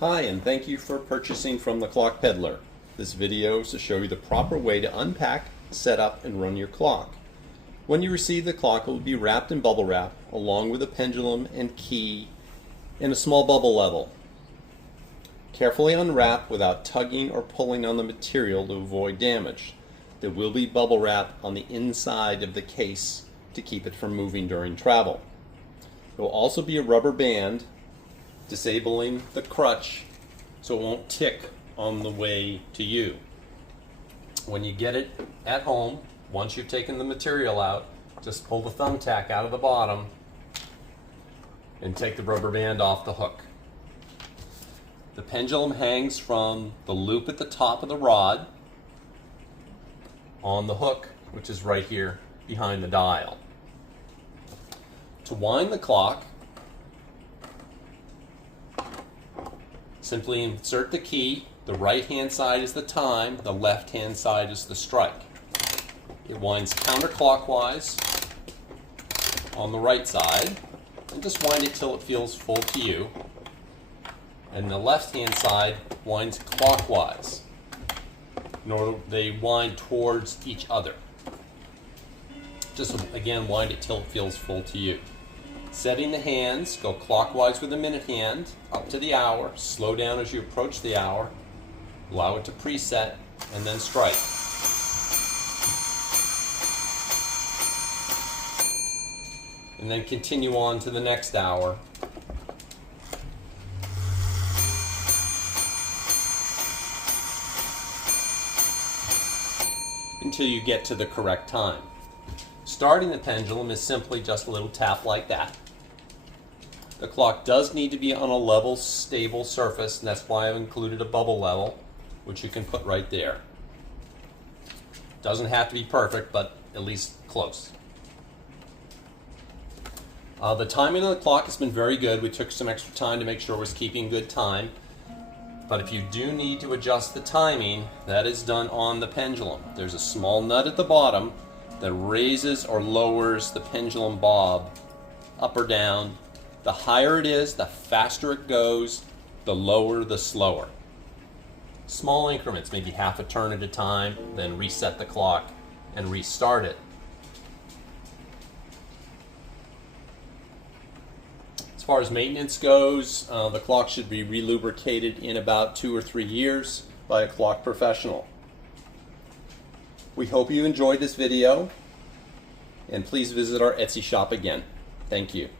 Hi, and thank you for purchasing from the Clock Peddler. This video is to show you the proper way to unpack, set up, and run your clock. When you receive the clock, it will be wrapped in bubble wrap along with a pendulum and key in a small bubble level. Carefully unwrap without tugging or pulling on the material to avoid damage. There will be bubble wrap on the inside of the case to keep it from moving during travel. There will also be a rubber band disabling the crutch so it won't tick on the way to you. When you get it at home, once you've taken the material out, just pull the thumbtack out of the bottom and take the rubber band off the hook. The pendulum hangs from the loop at the top of the rod on the hook, which is right here behind the dial. To wind the clock, simply insert the key. The right-hand side is the time, the left-hand side is the strike. It winds counterclockwise on the right side, and just wind it till it feels full to you. And the left-hand side winds clockwise, in order they wind towards each other. Just again, wind it till it feels full to you. Setting the hands, go clockwise with the minute hand up to the hour, slow down as you approach the hour, allow it to preset, and then strike. And then continue on to the next hour. Until you get to the correct time. Starting the pendulum is simply just a little tap like that. The clock does need to be on a level, stable surface, and that's why I've included a bubble level, which you can put right there. Doesn't have to be perfect, but at least close. The timing of the clock has been very good. We took some extra time to make sure it was keeping good time. But if you do need to adjust the timing, that is done on the pendulum. There's a small nut at the bottom that raises or lowers the pendulum bob up or down. The higher it is, the faster it goes, the lower, the slower. Small increments, maybe half a turn at a time, then reset the clock and restart it. As far as maintenance goes, the clock should be relubricated in about 2 or 3 years by a clock professional. We hope you enjoyed this video, and please visit our Etsy shop again. Thank you.